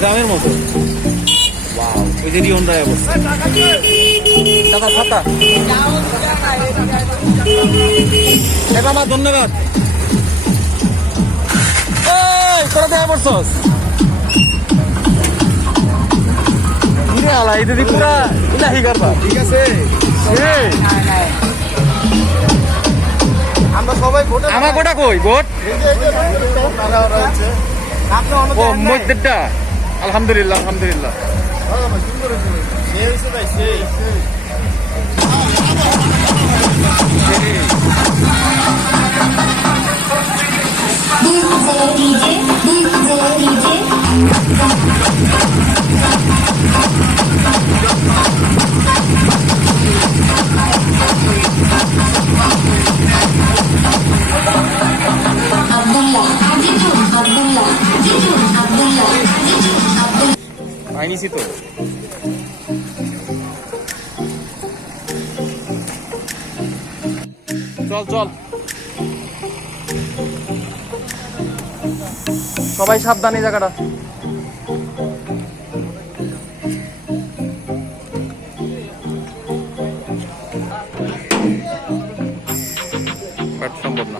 গ্রামের মতো। ওই যে রিয়ন রায় অবস্থা দাদা ছাতা। মামা ধন্যবাদ। তোরা দেখা পড়ছস এই দিদি পুরা ইলাহি করবা। ঠিক আছে আমরা সবাই ভোট। আমার গোটা কই ভোট ও মসজিদটা। আলহামদুলিল্লাহ আলহামদুলিল্লাহ। পাইনিছি তো চল চল সবাই সাবধানে জায়গাটা। সম্ভব না।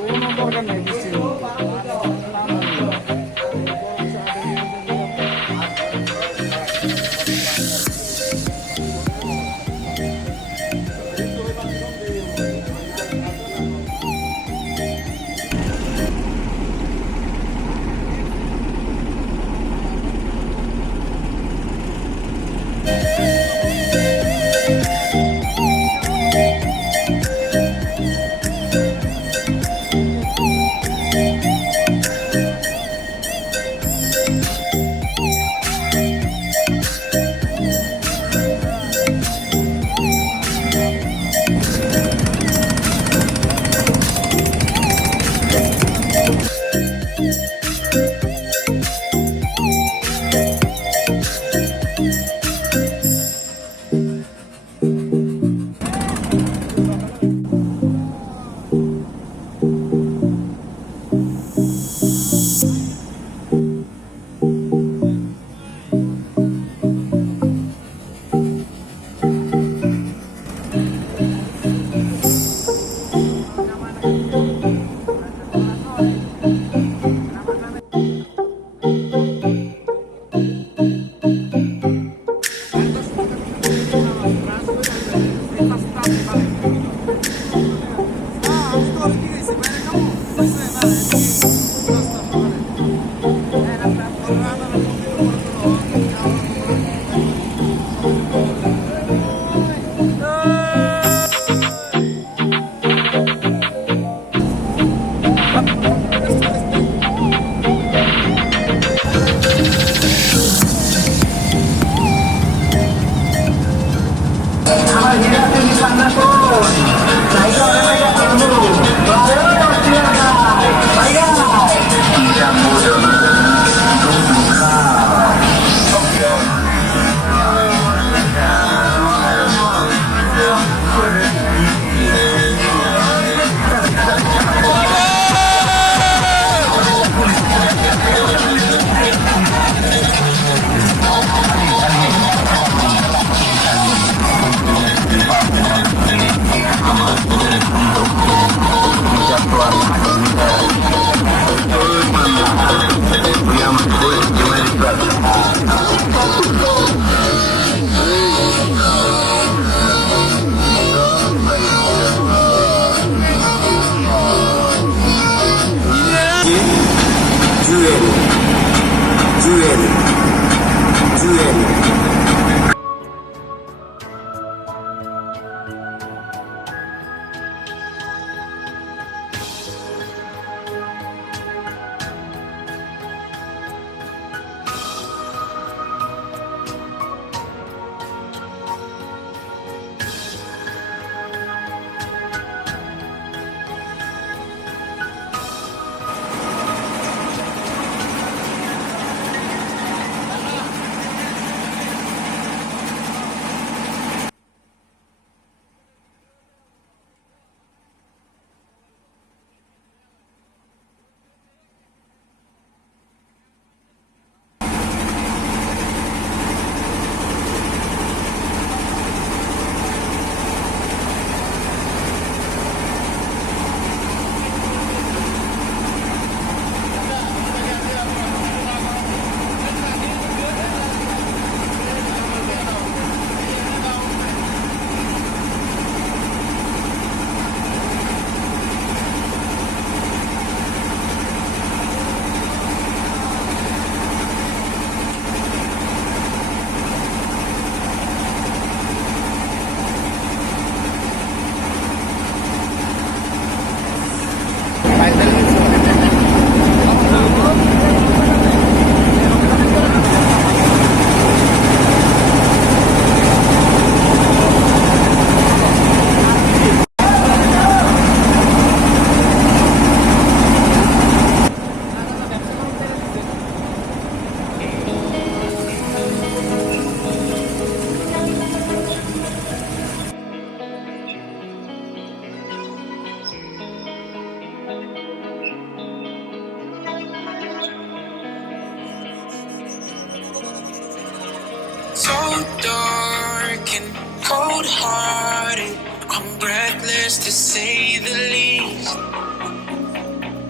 say the least.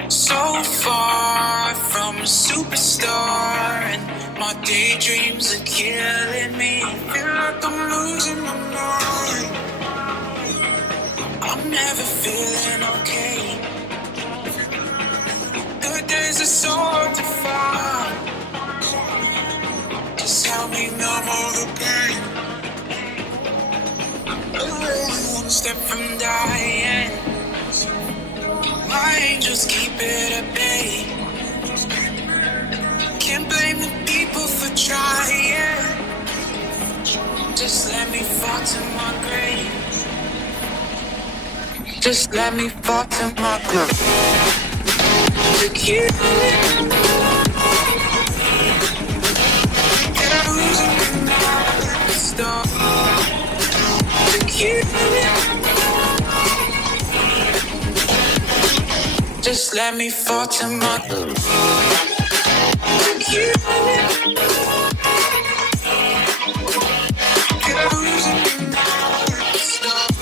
So far from a superstar, and my daydreams are killing me. Feel like I'm losing my mind. I'm never feeling okay. Good days are so hard to find. Just help me numb all the pain. One step from dying. My angels keep it at bay. Can't blame the people for trying. Just let me fall to my grave. Just let me fall to my grave. To kill it. And I'm losing my stuff. To kill it. Just let me fall to my grave. To kill it. And I'm losing my stuff.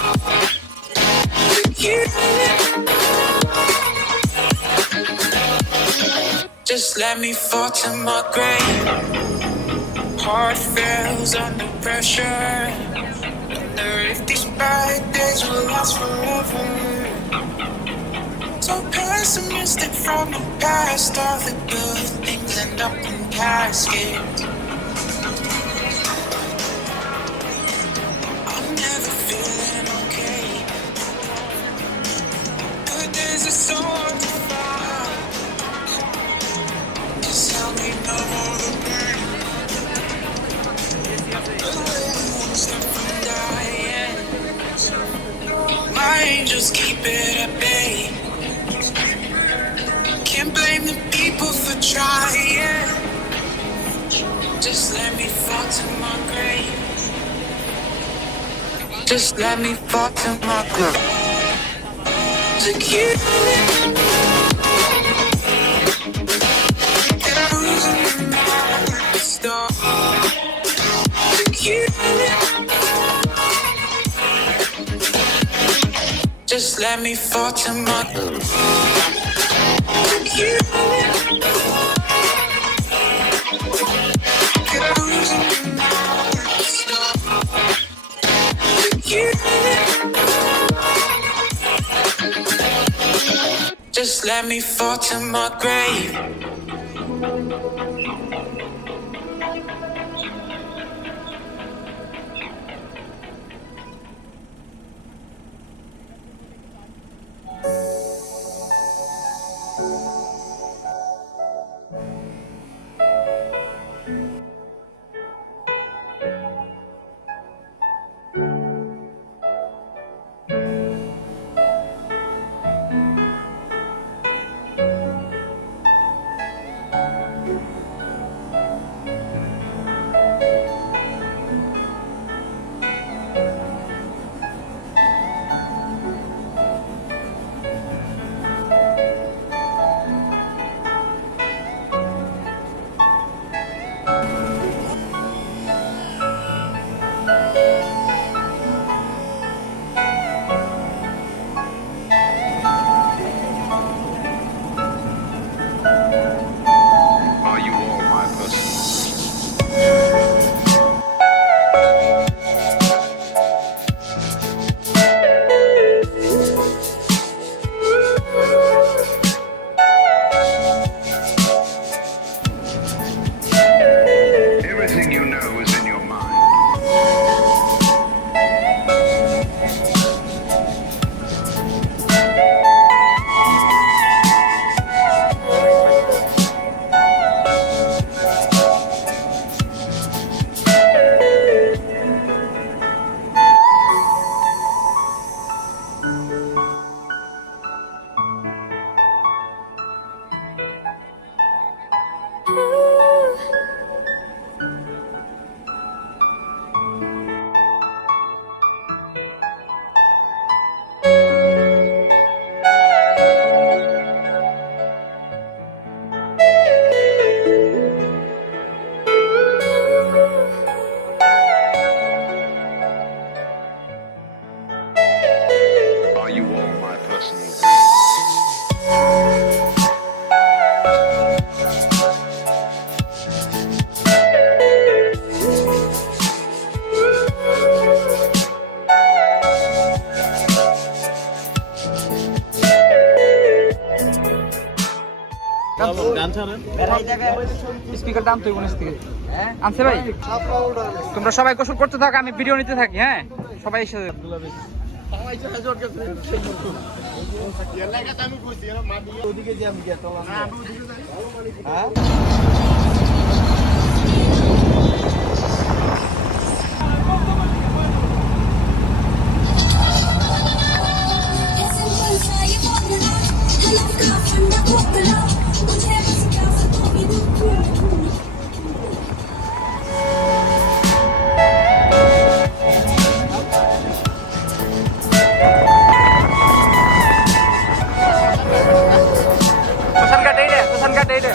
To kill it. Just let me fall to my grave. Heart fails under pressure. Wonder if these bad days will last forever. So pessimistic from the past. All the good things end up in caskets. I'm never feeling okay. Good days are so hard to find. Just help me numb all the pain. One step from dying. My angels keep it at bay. Can't blame the people for trying. Just let me fall to my grave. Just let me fall to my grave. To kill it. And I'm losing my stuff. To kill it. Just let me fall to my grave. To kill it. And I'm losing my stuff. To kill it. Just let me fall to my grave. Speaker টান তুই মনে থেকে আনছে ভাই। তোমরা সবাই গোসল করতে থাকো, আমি ভিডিও নিতে থাকি। হ্যাঁ সবাই এসে শ্মশান ঘাট এই রে।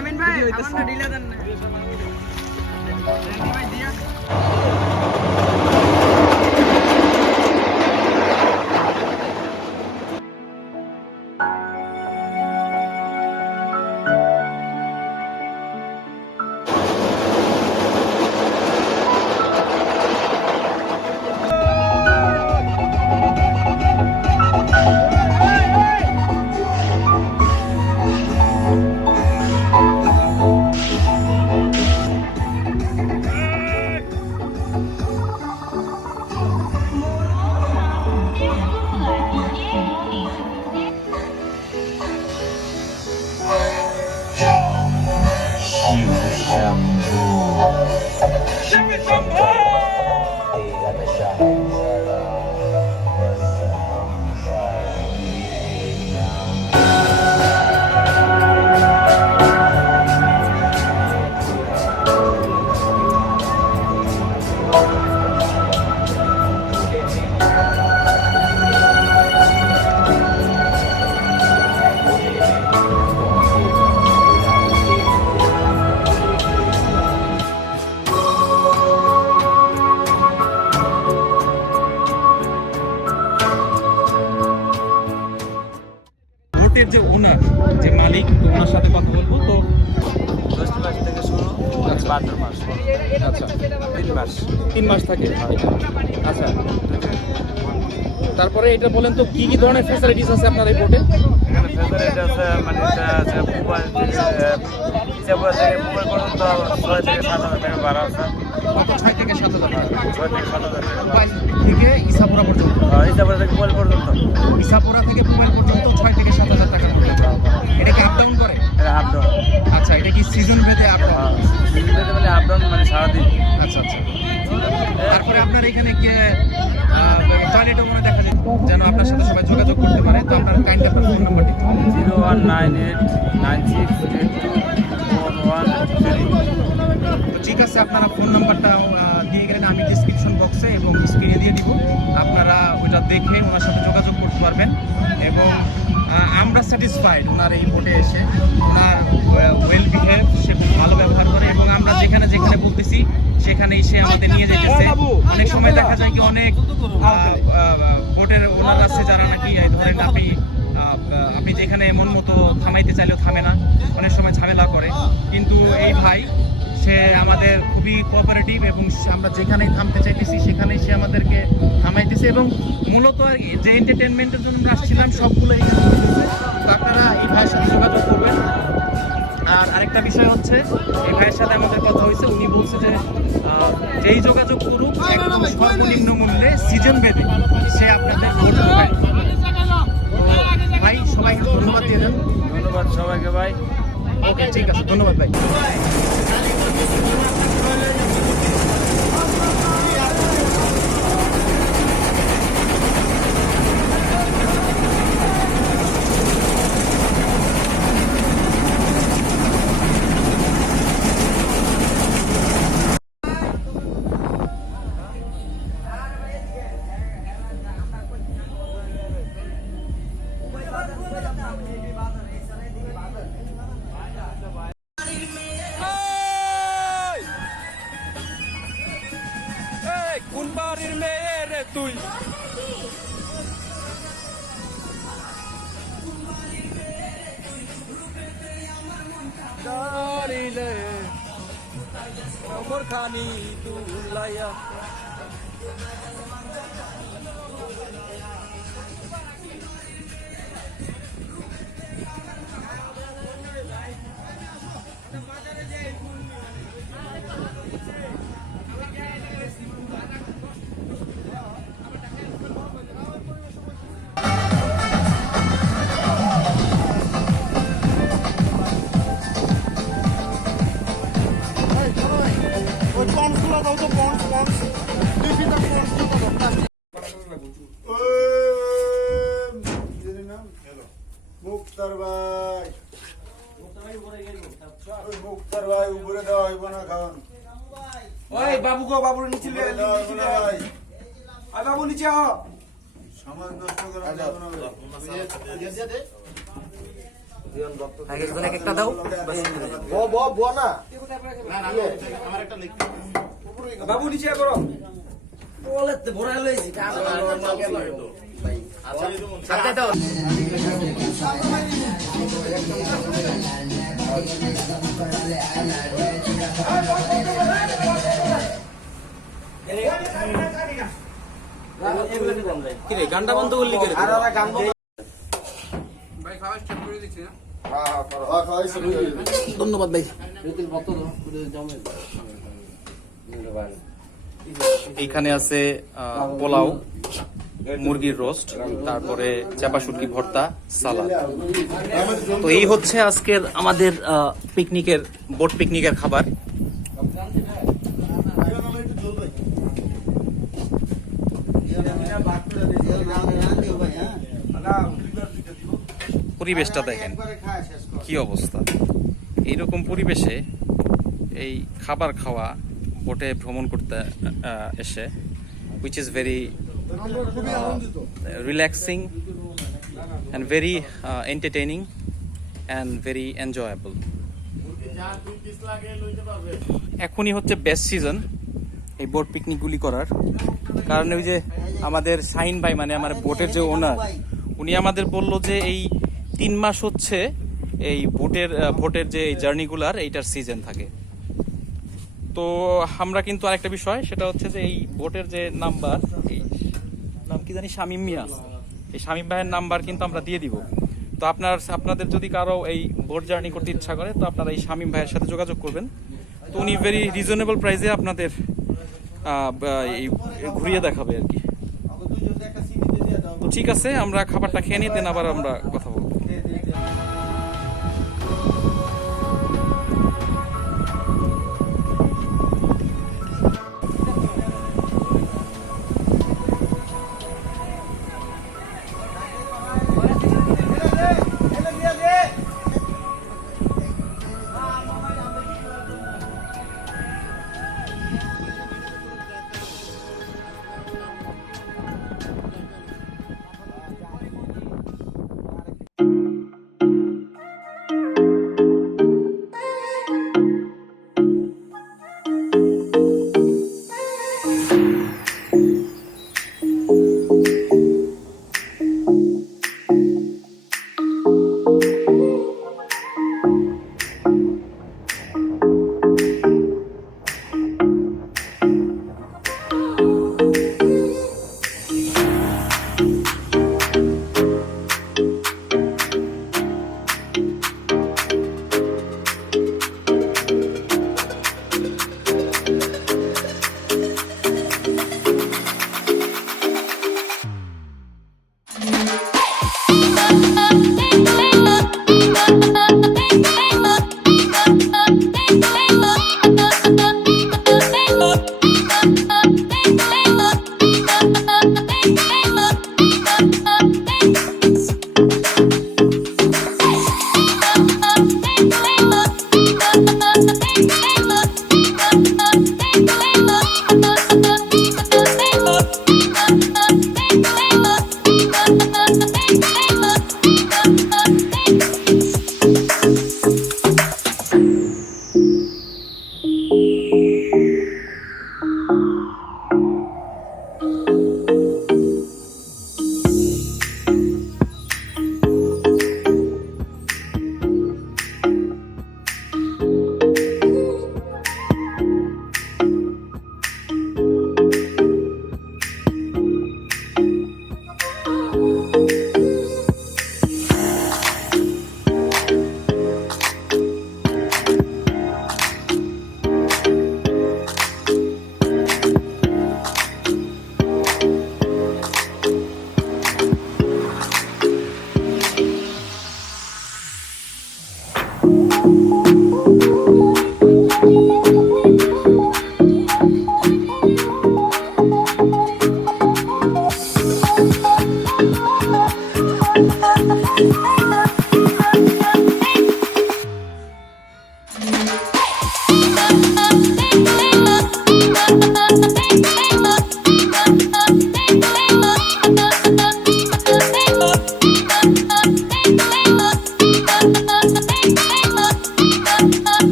আমিন ভাই আমার ঢিলা দেন না ভাই দিয়া বোটের যে ওনার যে মালিক, তো ওনার সাথে কথা বলবো। তো 10 মাস থেকে শুরু 12 মাস। আচ্ছা 3 মাস থাকে। আচ্ছা তারপরে এটা বলেন তো কি কি ধরনের ফ্যাসিলিটিস আছে আপনার এই বোটে? এখানে ফেভারিট আছে, মানে এটা আছে মোবাইল থেকে ইচ্ছাপুরা থেকে মোবাইল পর্যন্ত 6 থেকে 7,000 টাকা ভাড়া আছে। 6 থেকে 7,000 টাকা। 6 থেকে 7,000 টাকা মোবাইল থেকে ইসাপুরা পর্যন্ত। ইচ্ছাপুরা থেকে মোবাইল পর্যন্ত। ইসাপুরা থেকে মোবাইল পর্যন্ত 6 থেকে 7,000 টাকা মধ্যে। এটা কি আপ ডাউন করে? এটা আপ ডাউন। আচ্ছা এটা কি সিজন ভেদে আপ ডাউন? সিজনটাতে মানে আপ ডাউন মানে সারাদিন। আচ্ছা আচ্ছা। তারপরে আপনার এখানে কি টয়লেটও মনে দেখা যায়, যেন আপনার সাথে সবাই যোগাযোগ করতে পারে। তো আপনার কাইন্ডলি আপনার ফোন নাম্বারটি 0198962413। তো ঠিক আছে, আপনারা ফোন নাম্বারটা দিয়ে গেলেন, আমি ডিসক্রিপশন বক্সে এবং স্ক্রিনে দিয়ে দিব। আপনারা ওইটা দেখে ওনার সাথে যোগাযোগ করতে পারবেন। এবং আমরা স্যাটিসফাইড ওনার এই বোটে এসে। ওনার ওয়েল বিহেভ, সে খুব ভালো ব্যবহার করে এবং আমরা যেখানে যেখানে বলতেছি সেখানে সেখানে এসে আমাদের নিয়ে যেতেছে। অনেক সময় দেখা যায় কি অনেক বোটের ওনার আছে যারা নাকি ধরেন আপনি যেখানে মন মতো থামাইতে চাইলেও থামে না, অনেক সময় ঝামেলা করে। কিন্তু এই ভাই সে আমাদের খুবই কোঅপারেটিভ এবং আমরা যেখানেই থামতে চাইতেছি সেখানেই সে আমাদেরকে থামাইতেছে। এবং মূলত আর কি যে এন্টারটেনমেন্টের জন্য আমরা আসছিলাম সবগুলো এখানে হইতেছে। তো আপনারা এই ভাইয়ের সাথে যোগাযোগ করবেন। আর আরেকটা বিষয় হচ্ছে এই ভাইয়ের সাথে আমাদের কথা হয়েছে, উনি বলছে যে যেই যোগাযোগ করুক একদম সর্বনিম্ন মূল্যে সিজন ভেদে সে আপনাদের ভোট দেবে। তো ভাই সবাইকে ধন্যবাদ দিয়ে দেন। ধন্যবাদ সবাইকে ভাই। ওকে, ঠিক আছে, ধন্যবাদ ভাই। কোন বাড়ির মেয়ে রে তুই? দাঁড়িলে খবর খানি তুলাইয়া মুক্তার ভাই, মুক্তার ভাই উপরে দেওয়া হইব না খাওয়ান। ওই বাবু গো, বাবুর নিচে লে, নিচে লে। ভাই আই বাবু নিচে আ। সমাজ নষ্ট করা যাবে না ভাই। একটা দাও। বাবু নিচে আ করো। কিরে গানটা বন্ধ করলি কে? আর ওরা গান বন্ধ। হ্যাঁ, খাওয়াইছি। ধন্যবাদ ভাই। এইখানে আছে পোলাও, মুরগির রোস্ট, তারপরে চাপা শুটকি ভর্তা, সালাদ। তো এই হচ্ছে আজকের আমাদের পিকনিকের বোট পিকনিকের খাবার। পরিবেশটা দেখেন কি অবস্থা। এইরকম পরিবেশে এই খাবার খাওয়া বোটে ভ্রমণ করতে এসে which is very relaxing and very entertaining and very enjoyable. এখনই হচ্ছে বেস্ট সিজন এই বোট পিকনিকগুলি করার, কারণ ওই যে আমাদের শাহিন ভাই মানে আমার বোটের যে ওনার, উনি আমাদের বলল যে এই 3 মাস হচ্ছে এই বোটের যে জার্নিগুলার এইটার সিজন থাকে। তো আমরা কিন্তু আরেকটা বিষয় সেটা হচ্ছে যে এই বোটের যে নাম্বার, এই নাম কি জানি, শামীম মিয়া, এই শামীম ভাইয়ের নাম্বার কিন্তু আমরা দিয়ে দিব। তো আপনাদের যদি কারো এই বোট জার্নি করতে ইচ্ছা করে তো আপনারা এই শামীম ভাইয়ের সাথে যোগাযোগ করবেন। তো উনি ভেরি রিজনেবল প্রাইসে আপনাদের ঘুরিয়ে দেখাবে আর কি। তো ঠিক আছে, আমরা খাবারটা খেয়ে নিতেন আবার আমরা কথা বলবো।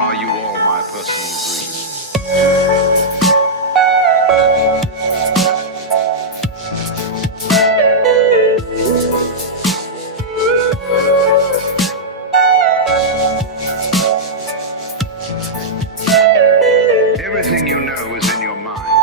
Are you all my personal dreams? Everything you know is in your mind.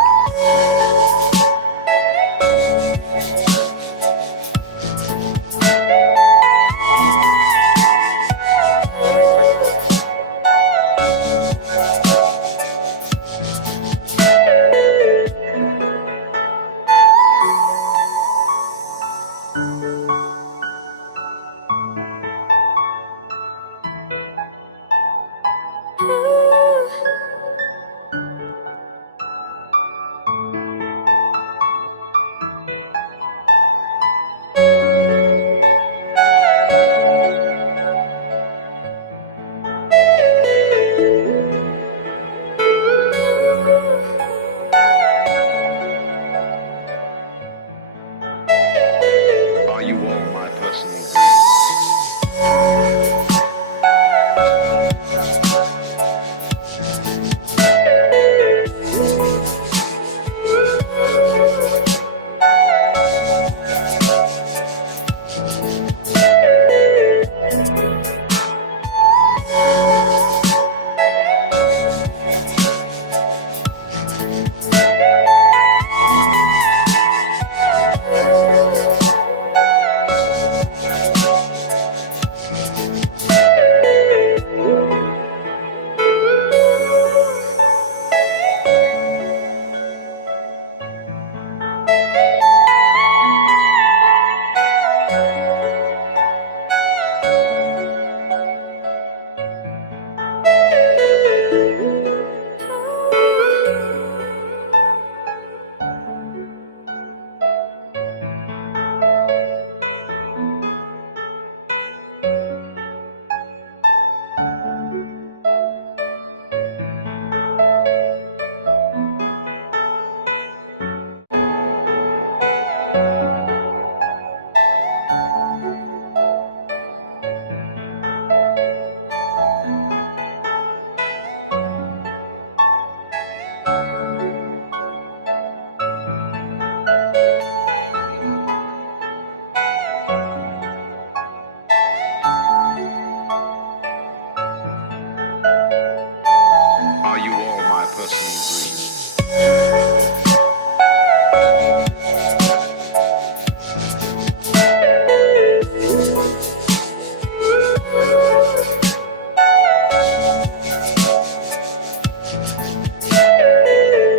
personal breed.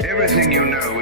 Everything you know